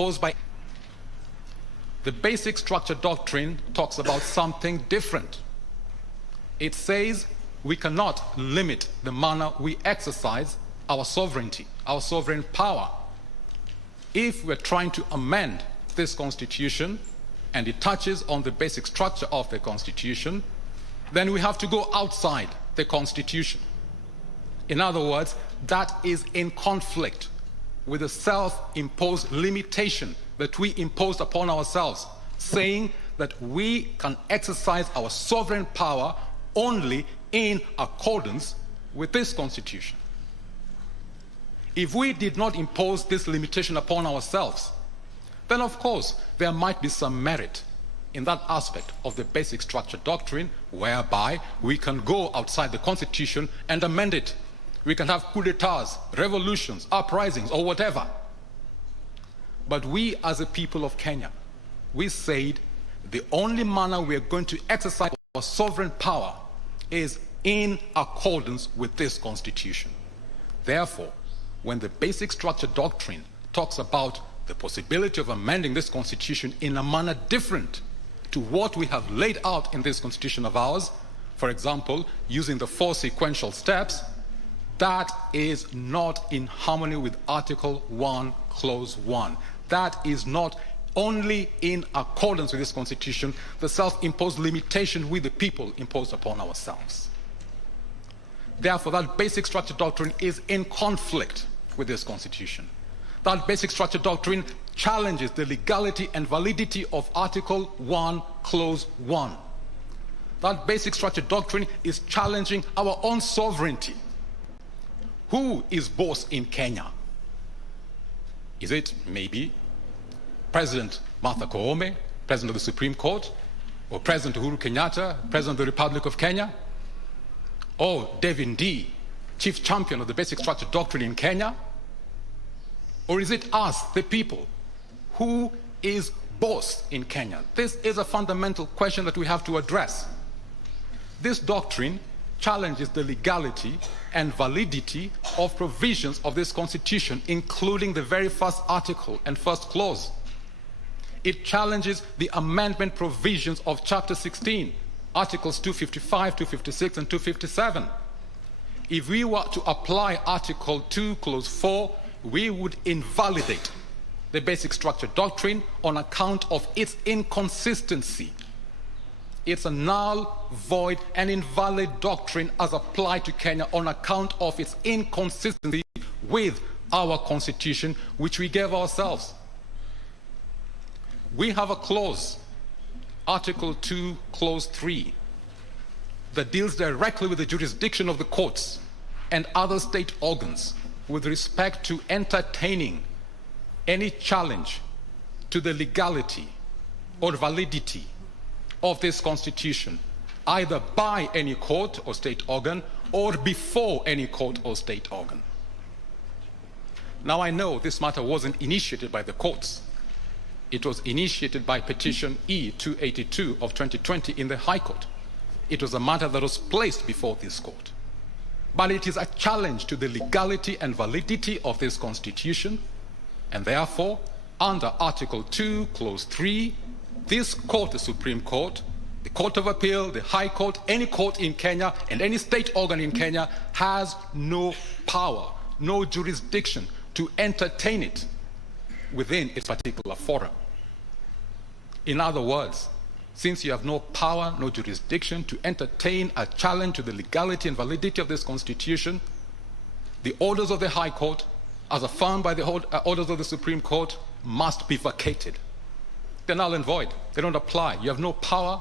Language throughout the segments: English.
imposed by. The basic structure doctrine talks about something different. It says we cannot limit the manner we exercise our sovereignty, our sovereign power. If we're trying to amend this constitution, and it touches on the basic structure of the constitution, then we have to go outside the constitution. In other words, that is in conflict with the self-imposed limitation that we imposed upon ourselves, saying that we can exercise our sovereign power only in accordance with this constitution. If we did not impose this limitation upon ourselves, then of course there might be some merit in that aspect of the basic structure doctrine, whereby we can go outside the constitution and amend it. We can have coup d'etats, revolutions, uprisings, or whatever. But we as a people of Kenya, we said the only manner we are going to exercise our sovereign power is in accordance with this constitution. Therefore, when the basic structure doctrine talks about the possibility of amending this constitution in a manner different to what we have laid out in this constitution of ours, for example, using the 4 sequential steps, that is not in harmony with Article 1, Clause 1. That is not only in accordance with this constitution, the self-imposed limitation we the people imposed upon ourselves. Therefore, that basic structure doctrine is in conflict with this constitution. That basic structure doctrine challenges the legality and validity of Article 1, Clause 1. That basic structure doctrine is challenging our own sovereignty. Who is boss in Kenya? Is it maybe President Martha Koome, President of the Supreme Court, or President Uhuru Kenyatta, President of the Republic of Kenya, or David D, chief champion of the basic structure doctrine in Kenya? Or is it us, the people? Who is boss in Kenya? This is a fundamental question that we have to address. This doctrine challenges the legality and validity of provisions of this constitution, including the very first article and first clause. It challenges the amendment provisions of Chapter 16, Articles 255, 256, and 257. If we were to apply Article 2, Clause 4, we would invalidate the basic structure doctrine on account of its inconsistency. It's a null, void, and invalid doctrine as applied to Kenya on account of its inconsistency with our constitution, which we gave ourselves. We have a clause, Article 2, Clause 3, that deals directly with the jurisdiction of the courts and other state organs with respect to entertaining any challenge to the legality or validity of this constitution, either by any court or state organ or before any court or state organ. Now, I know this matter wasn't initiated by the courts. It was initiated by petition E-282 of 2020 in the High Court. It was a matter that was placed before this court. But it is a challenge to the legality and validity of this constitution, and therefore, under Article 2, Clause 3, this court, the Supreme Court, the Court of Appeal, the High Court, any court in Kenya, and any state organ in Kenya has no power, no jurisdiction to entertain it within its particular forum. In other words, since you have no power, no jurisdiction to entertain a challenge to the legality and validity of this constitution, the orders of the High Court, as affirmed by the orders of the Supreme Court, must be vacated. They're null and void. They don't apply. You have no power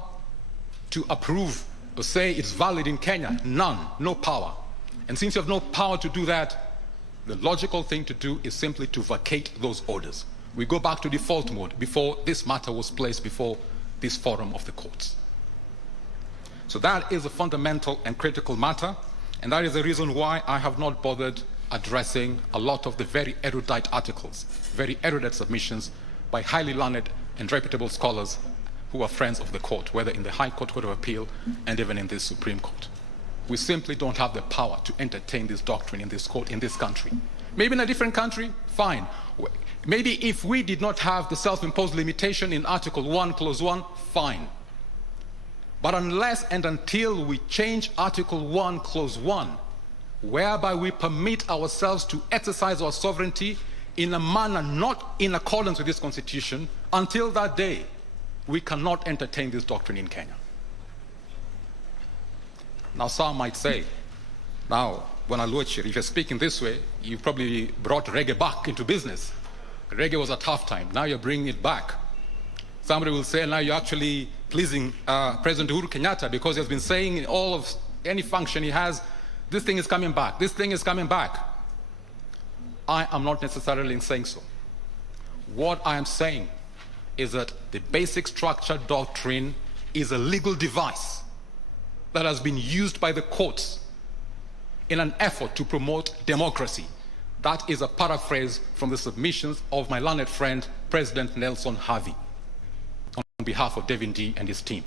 to approve or say it's valid in Kenya. None. No power. And since you have no power to do that, the logical thing to do is simply to vacate those orders. We go back to default mode before this matter was placed before this forum of the courts. So that is a fundamental and critical matter, and that is the reason why I have not bothered addressing a lot of the very erudite articles, very erudite submissions by highly learned and reputable scholars who are friends of the court, whether in the High Court, Court of Appeal, and even in the Supreme Court. We simply don't have the power to entertain this doctrine in this court, in this country. Maybe in a different country, fine. Maybe if we did not have the self-imposed limitation in Article 1, Clause 1, fine. But unless and until we change Article 1, Clause 1, whereby we permit ourselves to exercise our sovereignty in a manner not in accordance with this Constitution, until that day, we cannot entertain this doctrine in Kenya. Now, some might say, now, when if you're speaking this way, you probably brought reggae back into business. Reggae was a tough time. Now you're bringing it back. Somebody will say, now you're actually pleasing President Uhuru Kenyatta because he has been saying in all of any function he has, this thing is coming back, this thing is coming back. I am not necessarily saying so. What I am saying is that the basic structure doctrine is a legal device that has been used by the courts in an effort to promote democracy. That is a paraphrase from the submissions of my learned friend, President Nelson Harvey, on behalf of Devin D and his team.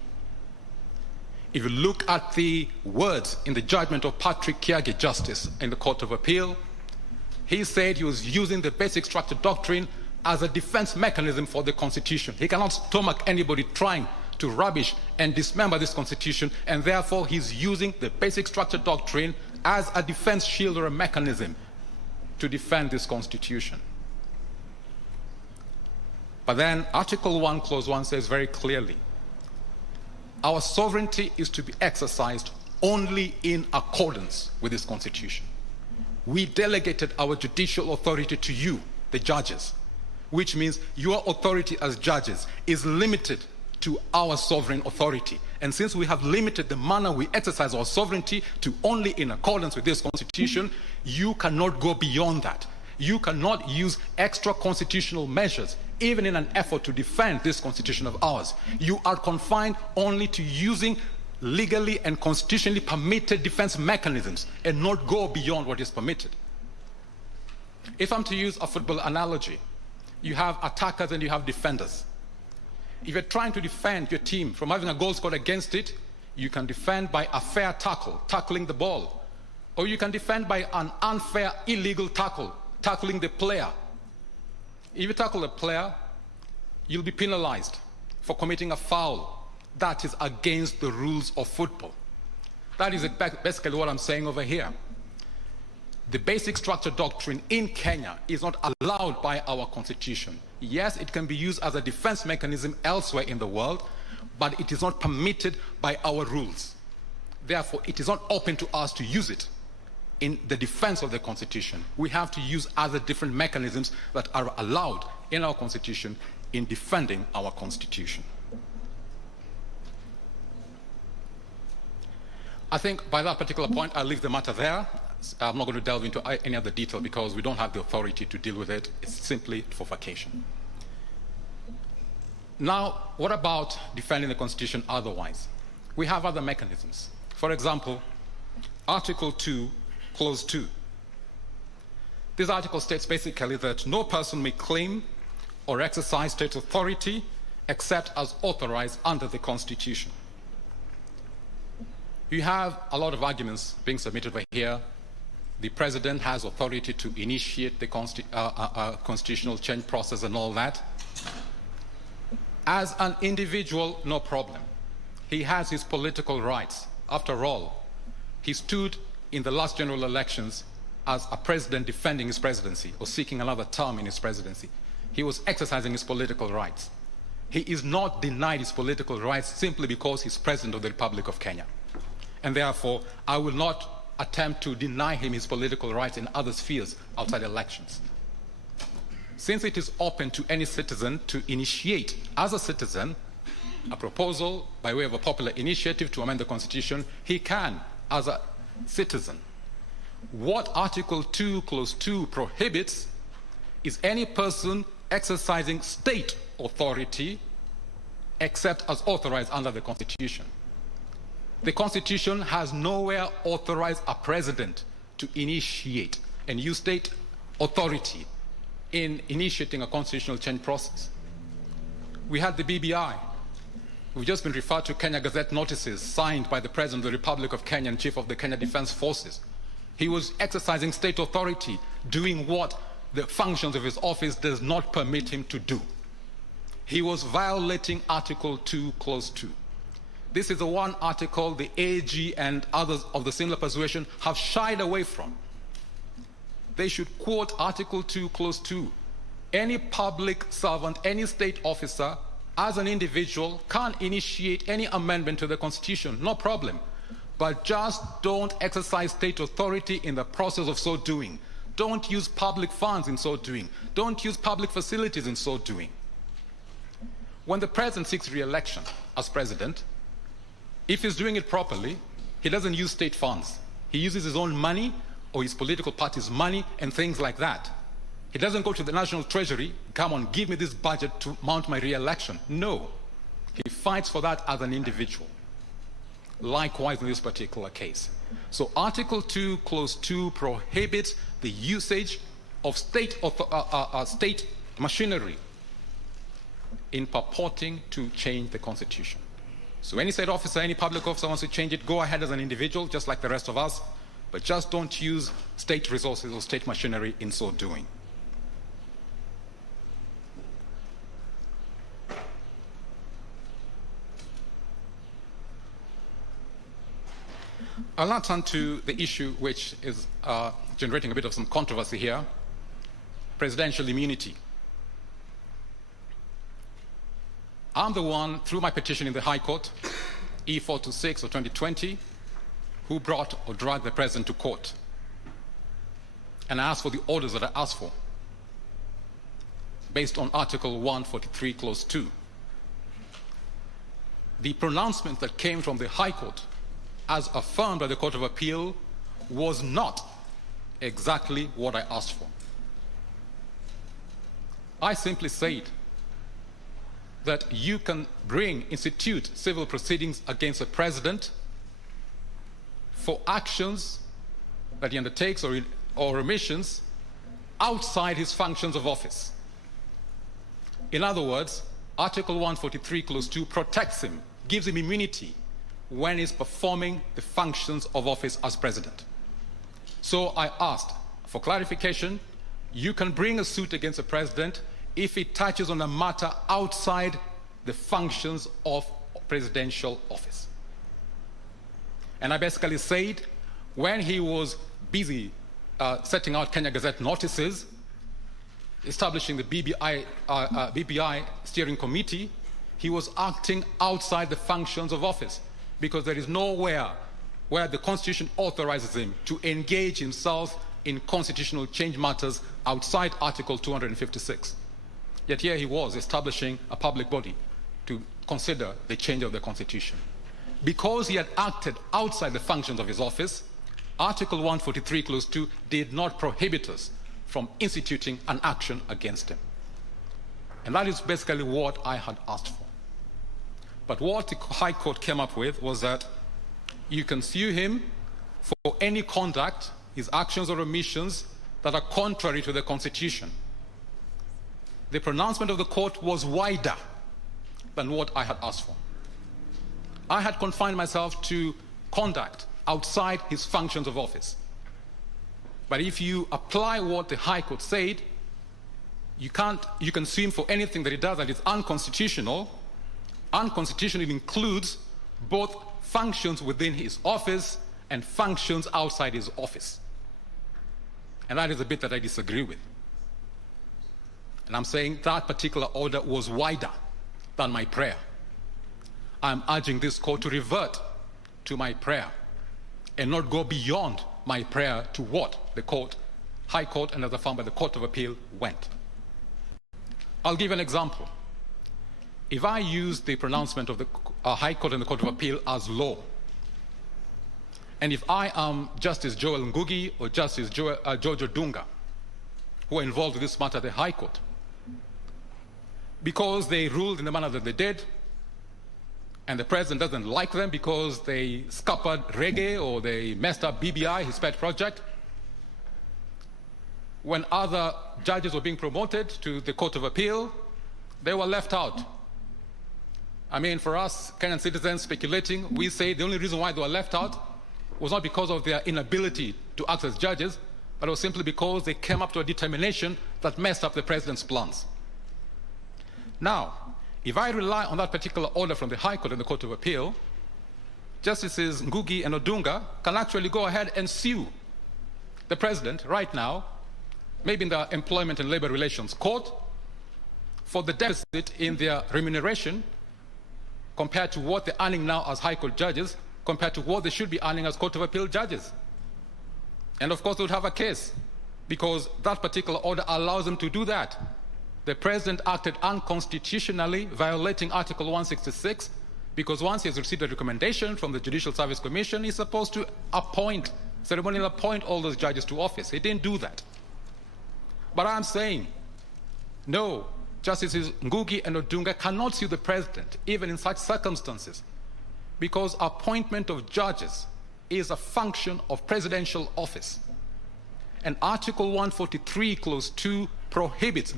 If you look at the words in the judgment of Patrick Kiage, Justice in the Court of Appeal, he said he was using the basic structure doctrine as a defense mechanism for the Constitution. He cannot stomach anybody trying to rubbish and dismember this Constitution, and therefore he's using the basic structure doctrine as a defense shield or a mechanism to defend this Constitution. But then Article 1, Clause 1 says very clearly, our sovereignty is to be exercised only in accordance with this Constitution. We delegated our judicial authority to you, the judges, which means your authority as judges is limited to our sovereign authority. And since we have limited the manner we exercise our sovereignty to only in accordance with this Constitution, you cannot go beyond that. You cannot use extra constitutional measures, even in an effort to defend this Constitution of ours. You are confined only to using legally and constitutionally permitted defense mechanisms and not go beyond what is permitted. If I'm to use a football analogy, you have attackers and you have defenders. If you're trying to defend your team from having a goal scored against it, you can defend by a fair tackle, tackling the ball. Or you can defend by an unfair, illegal tackle, tackling the player. If you tackle a player, you'll be penalized for committing a foul. That is against the rules of football. That is basically what I'm saying over here. The basic structure doctrine in Kenya is not allowed by our Constitution. Yes, it can be used as a defense mechanism elsewhere in the world, but it is not permitted by our rules. Therefore, it is not open to us to use it in the defense of the Constitution. We have to use other different mechanisms that are allowed in our Constitution in defending our Constitution. I think by that particular point, I'll leave the matter there. I'm not going to delve into any other detail because we don't have the authority to deal with it. It's simply for vacation. Now, what about defending the Constitution otherwise? We have other mechanisms. For example, Article 2, Clause 2. This article states basically that no person may claim or exercise state authority except as authorized under the Constitution. You have a lot of arguments being submitted by here. The president has authority to initiate the constitutional change process and all that. As an individual, no problem. He has his political rights. After all, he stood in the last general elections as a president defending his presidency or seeking another term in his presidency. He was exercising his political rights. He is not denied his political rights simply because he's president of the Republic of Kenya. And therefore, I will not attempt to deny him his political rights in other spheres outside elections. Since it is open to any citizen to initiate, as a citizen, a proposal by way of a popular initiative to amend the Constitution, he can, as a citizen. What Article 2, Clause 2 prohibits is any person exercising state authority except as authorized under the Constitution. The Constitution has nowhere authorized a president to initiate and use state authority in initiating a constitutional change process. We had the BBI. We've just been referred to Kenya Gazette notices signed by the President of the Republic of Kenya and Chief of the Kenya Defense Forces. He was exercising state authority, doing what the functions of his office does not permit him to do. He was violating Article 2, Clause 2. This is the one article the AG and others of the similar persuasion have shied away from. They should quote Article 2, Clause 2. Any public servant, any state officer, as an individual, can initiate any amendment to the Constitution, no problem. But just don't exercise state authority in the process of so doing. Don't use public funds in so doing. Don't use public facilities in so doing. When the president seeks re-election as president, if he's doing it properly, he doesn't use state funds. He uses his own money or his political party's money and things like that. He doesn't go to the National Treasury, come on, give me this budget to mount my re-election. No. He fights for that as an individual. Likewise in this particular case. So Article 2, Clause 2 prohibits the usage of state machinery in purporting to change the Constitution. So any state officer, any public officer wants to change it, go ahead as an individual, just like the rest of us, but just don't use state resources or state machinery in so doing. I'll now turn to the issue which is generating a bit of some controversy here, presidential immunity. I'm the one, through my petition in the High Court, E426 of 2020, who brought or dragged the president to court. And I asked for the orders that I asked for, based on Article 143, Clause 2. The pronouncement that came from the High Court, as affirmed by the Court of Appeal, was not exactly what I asked for. I simply said that you can institute civil proceedings against the president for actions that he undertakes or omissions outside his functions of office. In other words, Article 143, Clause 2 protects him, gives him immunity when he's performing the functions of office as president. So I asked for clarification. You can bring a suit against the president if it touches on a matter outside the functions of presidential office. And I basically said, when he was busy setting out Kenya Gazette notices, establishing the BBI steering committee, he was acting outside the functions of office, because there is nowhere where the Constitution authorizes him to engage himself in constitutional change matters outside Article 256. Yet here he was establishing a public body to consider the change of the Constitution. Because he had acted outside the functions of his office, Article 143, Clause 2 did not prohibit us from instituting an action against him. And that is basically what I had asked for. But what the High Court came up with was that you can sue him for any conduct, his actions or omissions, that are contrary to the Constitution. The pronouncement of the court was wider than what I had asked for. I had confined myself to conduct outside his functions of office. But if you apply what the High Court said, you can sue him for anything that he does that is unconstitutional. Unconstitutional includes both functions within his office and functions outside his office. And that is a bit that I disagree with. And I'm saying that particular order was wider than my prayer. I'm urging this court to revert to my prayer and not go beyond my prayer to what the court, High Court, and as affirmed by the Court of Appeal, went. I'll give an example. If I use the pronouncement of the High Court and the Court of Appeal as law, and if I am Justice Joel Ngugi or Justice George Odunga, who are involved in this matter at the High Court, because they ruled in the manner that they did, and the president doesn't like them because they scuppered reggae or they messed up BBI, his pet project, when other judges were being promoted to the Court of Appeal, they were left out. I mean, for us Kenyan citizens speculating, we say the only reason why they were left out was not because of their inability to act as judges, but it was simply because they came up to a determination that messed up the president's plans. Now, if I rely on that particular order from the High Court and the Court of Appeal, Justices Ngugi and Odunga can actually go ahead and sue the president right now, maybe in the Employment and Labor Relations Court, for the deficit in their remuneration compared to what they're earning now as High Court judges, compared to what they should be earning as Court of Appeal judges. And of course, they would have a case because that particular order allows them to do that. The president acted unconstitutionally, violating Article 166, because once he has received a recommendation from the Judicial Service Commission, he's supposed to ceremonially appoint all those judges to office. He didn't do that. But I'm saying, no, Justices Ngugi and Odunga cannot sue the president, even in such circumstances, because appointment of judges is a function of presidential office. And Article 143, Clause 2,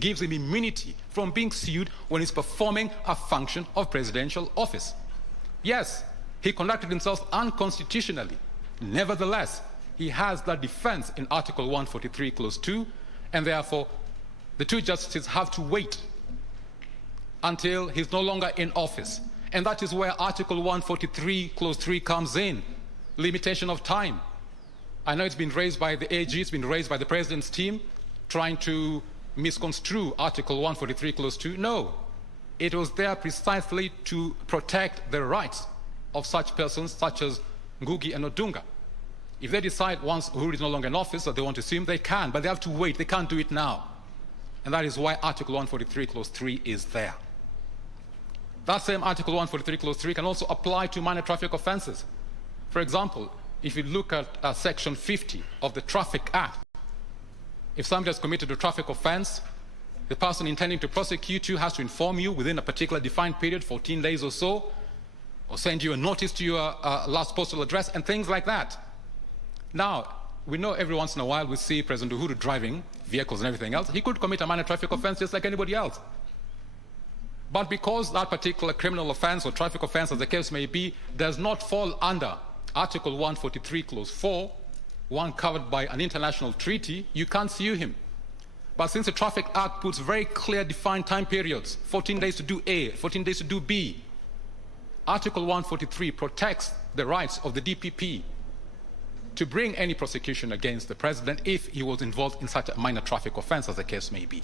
gives him immunity from being sued when he's performing a function of presidential office. Yes, he conducted himself unconstitutionally. Nevertheless, he has that defense in Article 143, Clause 2, and therefore the two justices have to wait until he's no longer in office. And that is where Article 143, Clause 3 comes in, limitation of time. I know it's been raised by the AG, it's been raised by the president's team, trying to misconstrue Article 143, Clause 2. No, it was there precisely to protect the rights of such persons, such as Ngugi and Odunga. If they decide once Uhuru is no longer in office that they want to sue him, they can, but they have to wait. They can't do it now. And that is why Article 143, Clause 3 is there. That same Article 143, Clause 3 can also apply to minor traffic offenses. For example, if you look at Section 50 of the Traffic Act, if somebody has committed a traffic offense, the person intending to prosecute you has to inform you within a particular defined period, 14 days or so, or send you a notice to your last postal address and things like that. Now, we know every once in a while we see President Uhuru driving vehicles and everything else. He could commit a minor traffic offense just like anybody else. But because that particular criminal offense or traffic offense, as the case may be, does not fall under Article 143, Clause 4, one covered by an international treaty, you can't sue him. But since the Traffic Act puts very clear defined time periods, 14 days to do A, 14 days to do B, Article 143 protects the rights of the DPP to bring any prosecution against the president if he was involved in such a minor traffic offense as the case may be.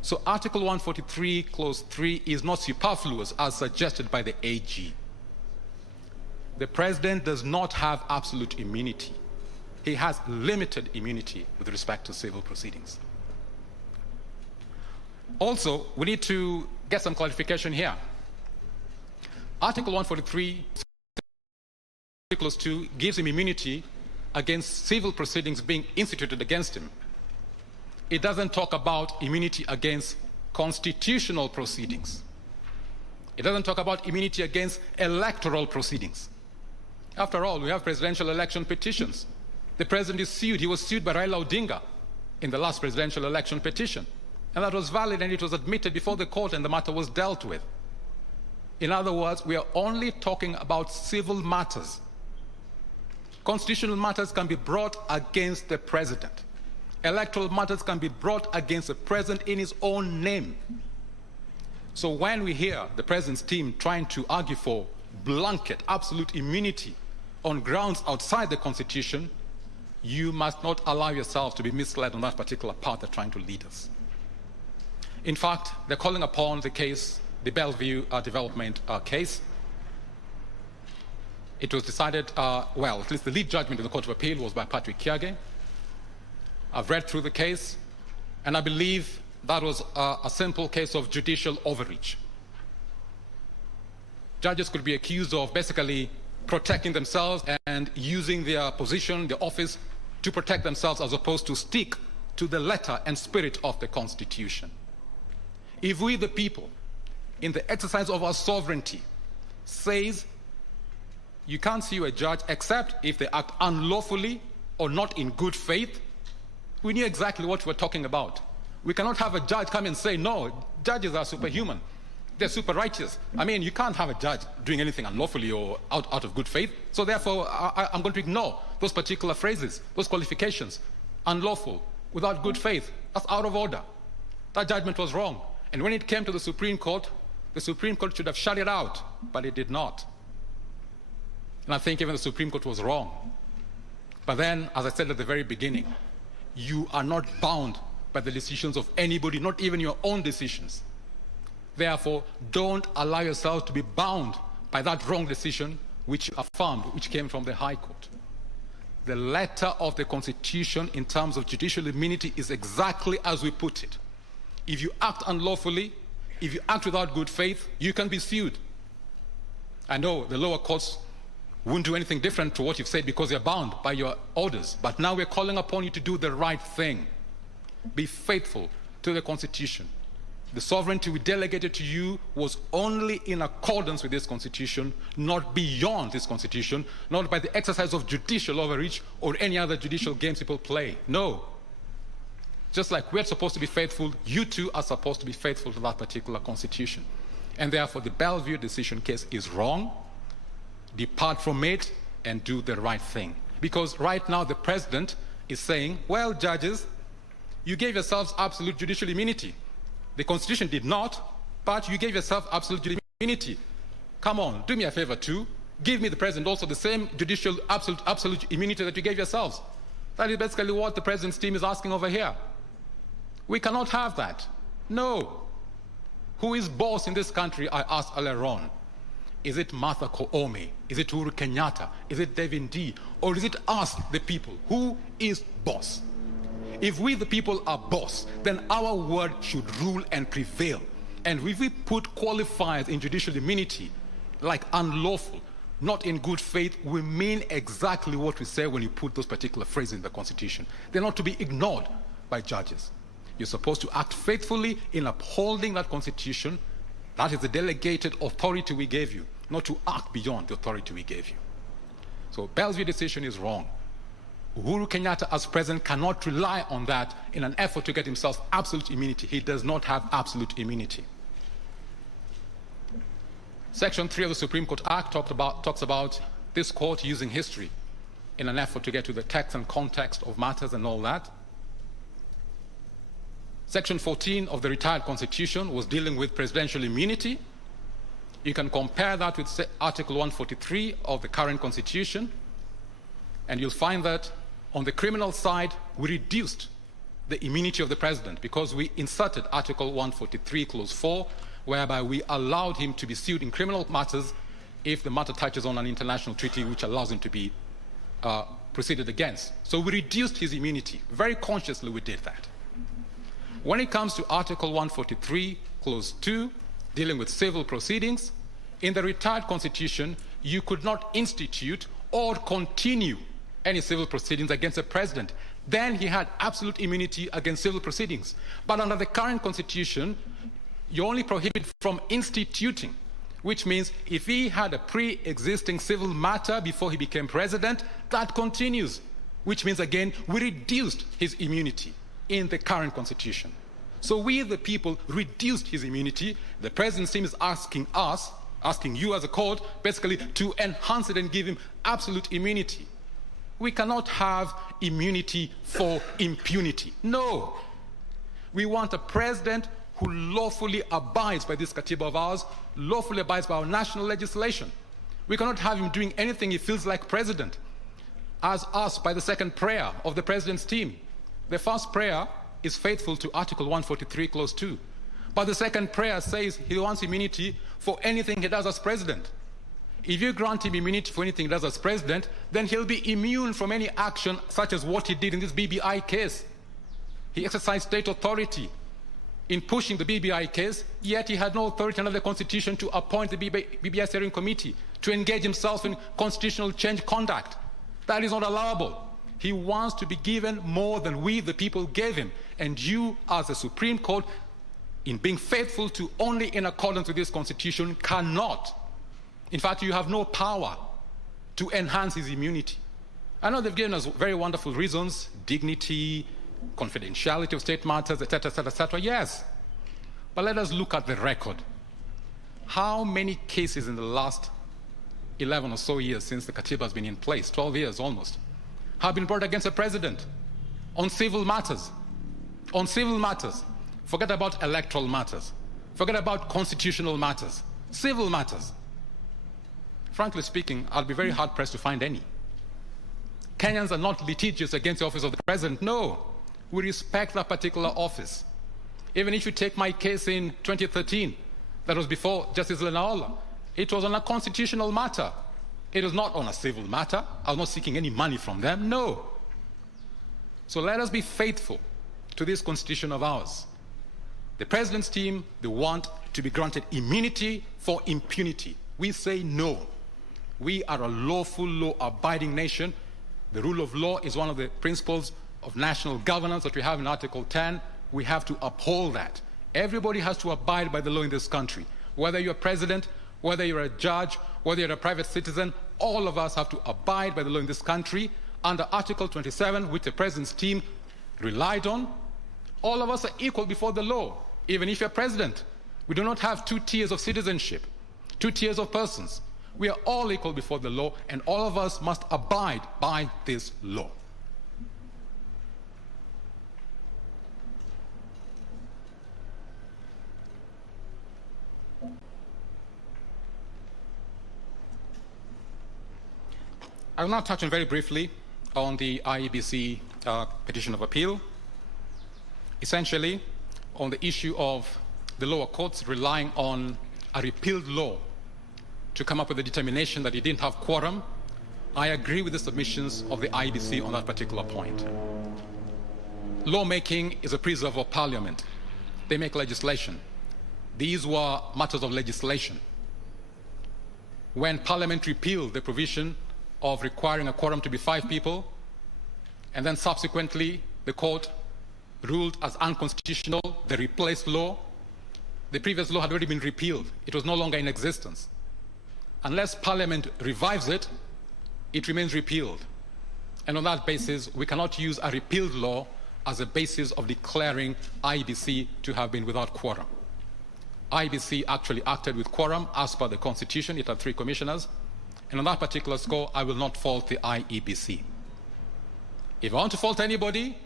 So Article 143, Clause 3 is not superfluous as suggested by the AG. The president does not have absolute immunity. He has limited immunity with respect to civil proceedings. Also, we need to get some clarification here. Article 143, Clause 2 gives him immunity against civil proceedings being instituted against him. It doesn't talk about immunity against constitutional proceedings. It doesn't talk about immunity against electoral proceedings. After all, we have presidential election petitions. The president is sued. He was sued by Raila Odinga in the last presidential election petition. And that was valid and it was admitted before the court and the matter was dealt with. In other words, we are only talking about civil matters. Constitutional matters can be brought against the president. Electoral matters can be brought against the president in his own name. So when we hear the president's team trying to argue for blanket, absolute immunity on grounds outside the Constitution, you must not allow yourself to be misled on that particular path they're trying to lead us. In fact, they're calling upon the case, the Bellevue development case. It was decided, well, at least the lead judgment in the Court of Appeal was by Patrick Kiage. I've read through the case, and I believe that was a simple case of judicial overreach. Judges could be accused of basically protecting themselves and using their position, their office, to protect themselves as opposed to stick to the letter and spirit of the Constitution. If we, the people, in the exercise of our sovereignty, says you can't sue a judge except if they act unlawfully or not in good faith, we knew exactly what we're talking about. We cannot have a judge come and say, no, judges are superhuman. They're super righteous. I mean, you can't have a judge doing anything unlawfully or out of good faith. So therefore, I'm going to ignore those particular phrases, those qualifications. unlawful, without good faith. That's out of order. That judgment was wrong. And when it came to the Supreme Court should have shut it out, but it did not. And I think even the Supreme Court was wrong. But then, as I said at the very beginning, you are not bound by the decisions of anybody, not even your own decisions. Therefore, don't allow yourself to be bound by that wrong decision which you affirmed, which came from the High Court. The letter of the Constitution in terms of judicial immunity is exactly as we put it. If you act unlawfully, if you act without good faith, you can be sued. I know the lower courts wouldn't do anything different to what you've said because you're bound by your orders. But now we're calling upon you to do the right thing. Be faithful to the Constitution. The sovereignty we delegated to you was only in accordance with this Constitution, not beyond this Constitution, not by the exercise of judicial overreach or any other judicial games people play. No. Just like we're supposed to be faithful, you too are supposed to be faithful to that particular Constitution. And therefore, the Bellevue decision case is wrong. Depart from it and do the right thing. Because right now the president is saying, well, judges, you gave yourselves absolute judicial immunity. The Constitution did not, but you gave yourself absolute judicial immunity. Come on, do me a favor too. Give me, the president, also the same judicial absolute immunity that you gave yourselves. That is basically what the president's team is asking over here. We cannot have that. No. Who is boss in this country, I asked earlier on. Is it Martha Koome? Is it Uhuru Kenyatta? Is it Devin D? Or is it us, the people? Who is boss? If we, the people, are boss, then our word should rule and prevail. And if we put qualifiers in judicial immunity, like unlawful, not in good faith, we mean exactly what we say when you put those particular phrases in the Constitution. They're not to be ignored by judges. You're supposed to act faithfully in upholding that Constitution. That is the delegated authority we gave you, not to act beyond the authority we gave you. So Bellevue decision is wrong. Uhuru Kenyatta as president cannot rely on that in an effort to get himself absolute immunity. He does not have absolute immunity. Section 3 of the Supreme Court Act talks about this court using history in an effort to get to the text and context of matters and all that. Section 14 of the retired Constitution was dealing with presidential immunity. You can compare that with Article 143 of the current Constitution, and you'll find that on the criminal side, we reduced the immunity of the president because we inserted Article 143, Clause 4, whereby we allowed him to be sued in criminal matters if the matter touches on an international treaty which allows him to be proceeded against. So we reduced his immunity. Very consciously we did that. When it comes to Article 143, Clause 2, dealing with civil proceedings, in the retired Constitution, you could not institute or continue any civil proceedings against the president. Then he had absolute immunity against civil proceedings. But under the current Constitution, you're only prohibited from instituting, which means if he had a pre-existing civil matter before he became president, that continues, which means, again, we reduced his immunity in the current Constitution. So we, the people, reduced his immunity. The president's team is asking us, asking you as a court, basically to enhance it and give him absolute immunity. We cannot have immunity for impunity. No. We want a president who lawfully abides by this Katiba of ours, lawfully abides by our national legislation. We cannot have him doing anything he feels like president, as asked by the second prayer of the president's team. The first prayer is faithful to Article 143, Clause 2. But the second prayer says he wants immunity for anything he does as president. If you grant him immunity for anything he does as president, then he'll be immune from any action such as what he did in this BBI case. He exercised state authority in pushing the BBI case, yet he had no authority under the Constitution to appoint the BBI steering committee, to engage himself in constitutional change conduct. That is not allowable. He wants to be given more than we, the people, gave him. And you, as the Supreme Court, in being faithful to only in accordance with this Constitution, cannot. In fact, you have no power to enhance his immunity. I know they've given us very wonderful reasons, dignity, confidentiality of state matters, etc., etc., etc. Yes. But let us look at the record. How many cases in the last 11 or so years since the Katiba has been in place, 12 years almost, have been brought against the president? on civil matters. On civil matters. Forget about electoral matters. Forget about constitutional matters. Civil matters. Frankly speaking, I'll be very hard-pressed to find any. Kenyans are not litigious against the office of the president. No. We respect that particular office. Even if you take my case in 2013, that was before Justice Lenaola, it was on a constitutional matter. It was not on a civil matter. I was not seeking any money from them. No. So let us be faithful to this constitution of ours. The president's team, they want to be granted immunity for impunity. We say no. We are a lawful, law-abiding nation. The rule of law is one of the principles of national governance that we have in Article 10. We have to uphold that. Everybody has to abide by the law in this country. Whether you're president, whether you're a judge, whether you're a private citizen, all of us have to abide by the law in this country. Under Article 27, which the president's team relied on, all of us are equal before the law. Even if you're president, we do not have two tiers of citizenship, two tiers of persons. We are all equal before the law, and all of us must abide by this law. I will now touch on very briefly on the IEBC petition of appeal, essentially on the issue of the lower courts relying on a repealed law to come up with a determination that it didn't have quorum. I agree with the submissions of the IEBC on that particular point. Lawmaking is a preserve of parliament. They make legislation. These were matters of legislation. When parliament repealed the provision of requiring a quorum to be 5 people, and then subsequently the court ruled as unconstitutional the replaced law, the previous law had already been repealed. It was no longer in existence. Unless Parliament revives it, it remains repealed. And on that basis, we cannot use a repealed law as a basis of declaring IEBC to have been without quorum. IEBC actually acted with quorum as per the Constitution. It had 3 commissioners. And on that particular score, I will not fault the IEBC. If I want to fault anybody,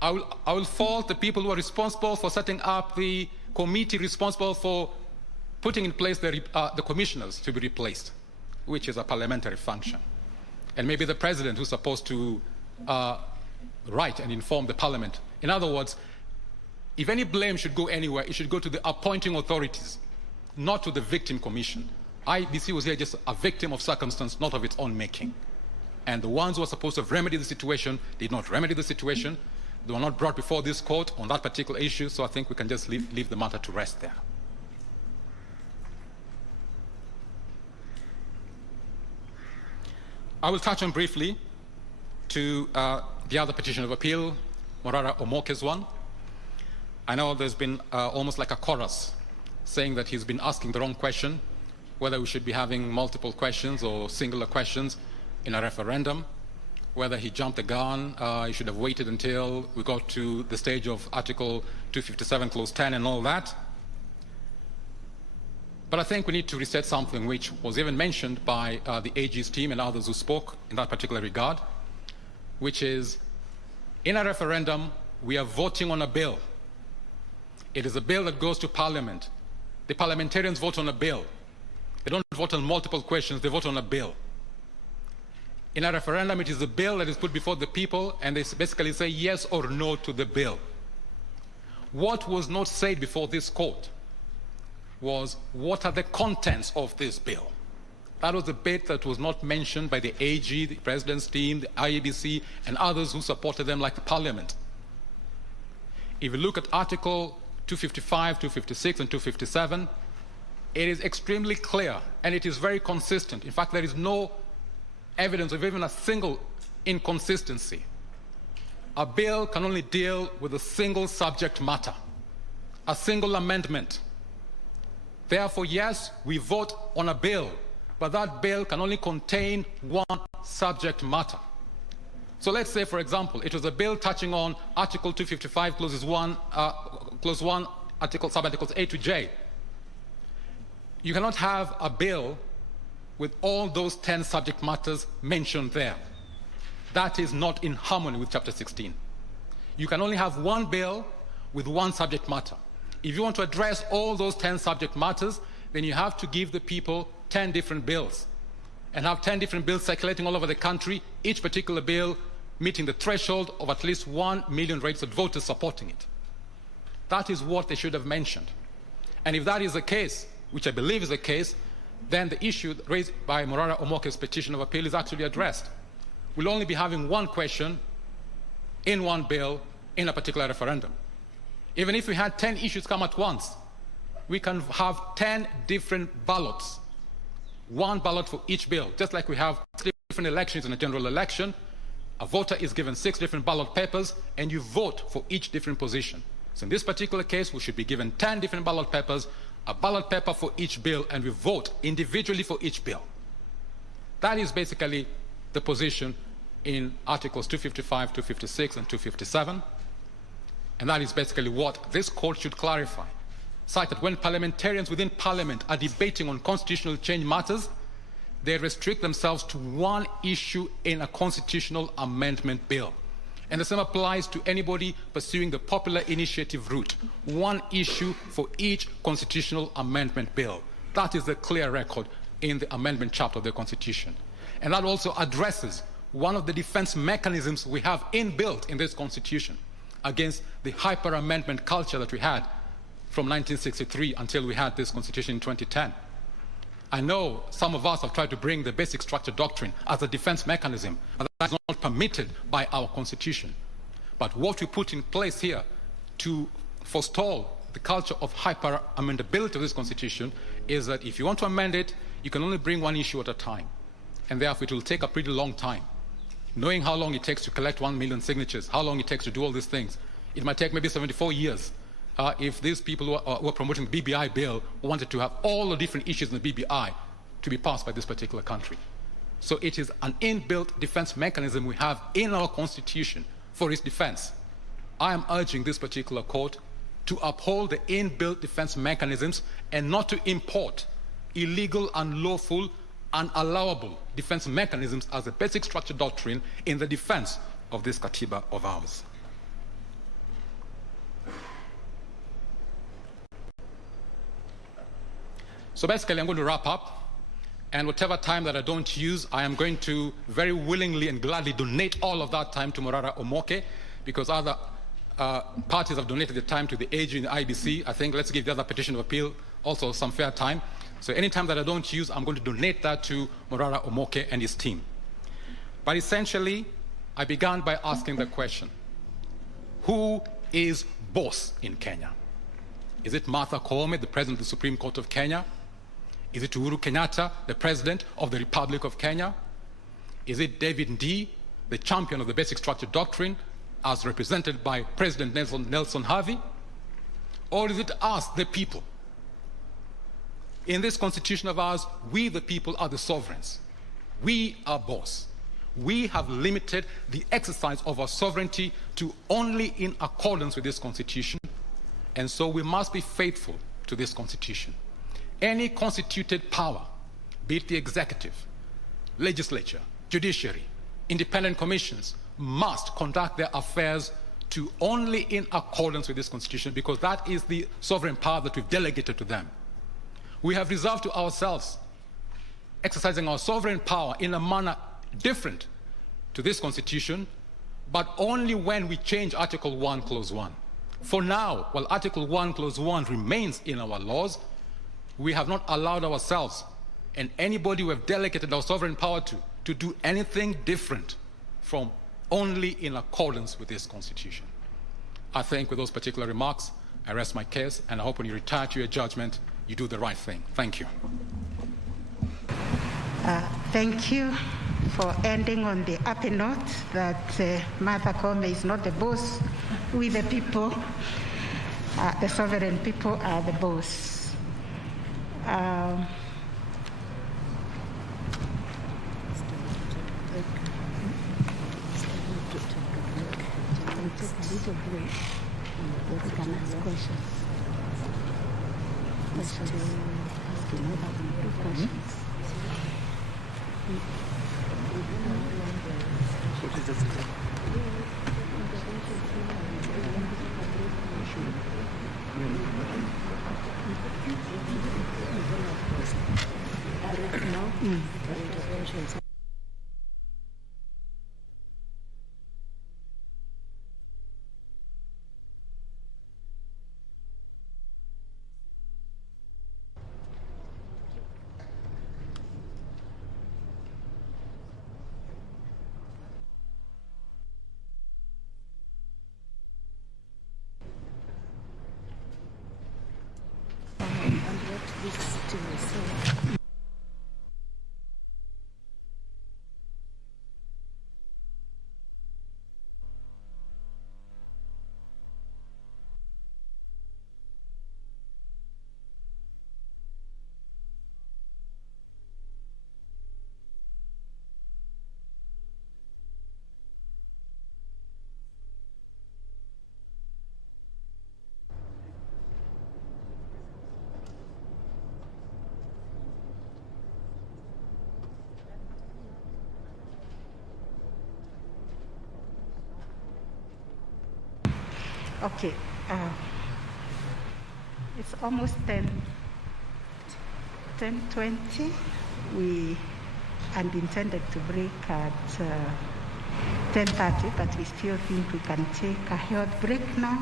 I will fault the people who are responsible for setting up the committee responsible for putting in place the commissioners to be replaced, which is a parliamentary function. And maybe the president who's supposed to write and inform the parliament. In other words, if any blame should go anywhere, it should go to the appointing authorities, not to the victim commission. IBC was here just a victim of circumstance, not of its own making. And the ones who were supposed to remedy the situation did not remedy the situation. They were not brought before this court on that particular issue, so I think we can just leave the matter to rest there. I will touch on briefly to the other petition of appeal, Morara Omoke's one. I know there's been almost like a chorus saying that he's been asking the wrong question, whether we should be having multiple questions or singular questions in a referendum, whether he jumped the gun, he should have waited until we got to the stage of Article 257, Clause 10 and all that. But I think we need to reset something which was even mentioned by the AG's team and others who spoke in that particular regard, which is, in a referendum, we are voting on a bill. It is a bill that goes to Parliament. The parliamentarians vote on a bill. They don't vote on multiple questions, they vote on a bill. In a referendum, it is a bill that is put before the people, and they basically say yes or no to the bill. What was not said before this court was, what are the contents of this bill? That was a bit that was not mentioned by the AG, the President's team, the IEBC, and others who supported them like the Parliament. If you look at Article 255, 256, and 257, it is extremely clear, and it is very consistent. In fact, there is no evidence of even a single inconsistency. A bill can only deal with a single subject matter, a single amendment. Therefore, yes, we vote on a bill, but that bill can only contain one subject matter. So let's say, for example, it was a bill touching on Article 255, Clause 1, Sub-Articles A to J. You cannot have a bill with all those 10 subject matters mentioned there. That is not in harmony with Chapter 16. You can only have one bill with one subject matter. If you want to address all those 10 subject matters, then you have to give the people 10 different bills and have 10 different bills circulating all over the country, each particular bill meeting the threshold of at least 1 million registered voters supporting it. That is what they should have mentioned. And if that is the case, which I believe is the case, then the issue raised by Morara Omoke's petition of appeal is actually addressed. We'll only be having one question in one bill in a particular referendum. Even if we had 10 issues come at once, we can have 10 different ballots, one ballot for each bill, just like we have 6 different elections in a general election. A voter is given 6 different ballot papers, and you vote for each different position. So in this particular case, we should be given 10 different ballot papers, a ballot paper for each bill, and we vote individually for each bill. That is basically the position in Articles 255, 256, and 257. And that is basically what this court should clarify. Such that when parliamentarians within Parliament are debating on constitutional change matters, they restrict themselves to one issue in a constitutional amendment bill. And the same applies to anybody pursuing the popular initiative route. One issue for each constitutional amendment bill. That is the clear record in the amendment chapter of the Constitution. And that also addresses one of the defense mechanisms we have inbuilt in this Constitution against the hyper-amendment culture that we had from 1963 until we had this Constitution in 2010. I know some of us have tried to bring the basic structure doctrine as a defense mechanism, and that is not permitted by our Constitution. But what we put in place here to forestall the culture of hyper-amendability of this Constitution is that if you want to amend it, you can only bring one issue at a time. And therefore, it will take a pretty long time. Knowing how long it takes to collect 1 million signatures, how long it takes to do all these things, it might take maybe 74 years. If these people who are promoting the BBI bill wanted to have all the different issues in the BBI to be passed by this particular country. So it is an inbuilt defense mechanism we have in our Constitution for its defense. I am urging this particular court to uphold the inbuilt defense mechanisms and not to import illegal, unlawful, unallowable defense mechanisms as a basic structure doctrine in the defense of this Katiba of ours. So basically, I'm going to wrap up, and whatever time that I don't use, I am going to very willingly and gladly donate all of that time to Morara Omoke, because other parties have donated the time to the AG and the IBC. I think let's give the other petition of appeal also some fair time. So any time that I don't use, I'm going to donate that to Morara Omoke and his team. But essentially, I began by asking the question, who is boss in Kenya? Is it Martha Koome, the President of the Supreme Court of Kenya? Is it Uhuru Kenyatta, the President of the Republic of Kenya? Is it David Ndii, the champion of the basic structure doctrine, as represented by President Nelson Harvey? Or is it us, the people? In this Constitution of ours, we, the people, are the sovereigns. We are boss. We have limited the exercise of our sovereignty to only in accordance with this Constitution, and so we must be faithful to this Constitution. Any constituted power, be it the executive, legislature, judiciary, independent commissions, must conduct their affairs to only in accordance with this Constitution, because that is the sovereign power that we've delegated to them. We have reserved to ourselves exercising our sovereign power in a manner different to this Constitution, but only when we change Article 1, Clause 1. For now, while Article 1, Clause 1 remains in our laws, we have not allowed ourselves and anybody we have delegated our sovereign power to do anything different from only in accordance with this Constitution. I think with those particular remarks, I rest my case, and I hope when you retire to your judgment, you do the right thing. Thank you. Thank you for ending on the happy note that Martha Koome is not the boss. We the people, the sovereign people are the boss. Take a little break and we can ask questions. Questions. Interventions. And what this to myself. Okay. It's almost 10:20. We had intended to break at 10:30, but we still think we can take a health break now.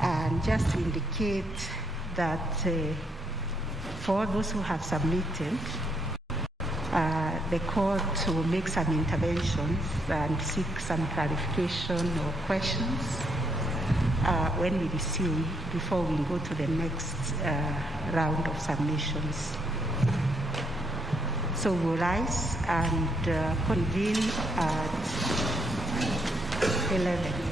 And just to indicate that for those who have submitted, the court will make some interventions and seek some clarification or questions when we resume before we go to the next round of submissions. So we'll rise and convene at 11.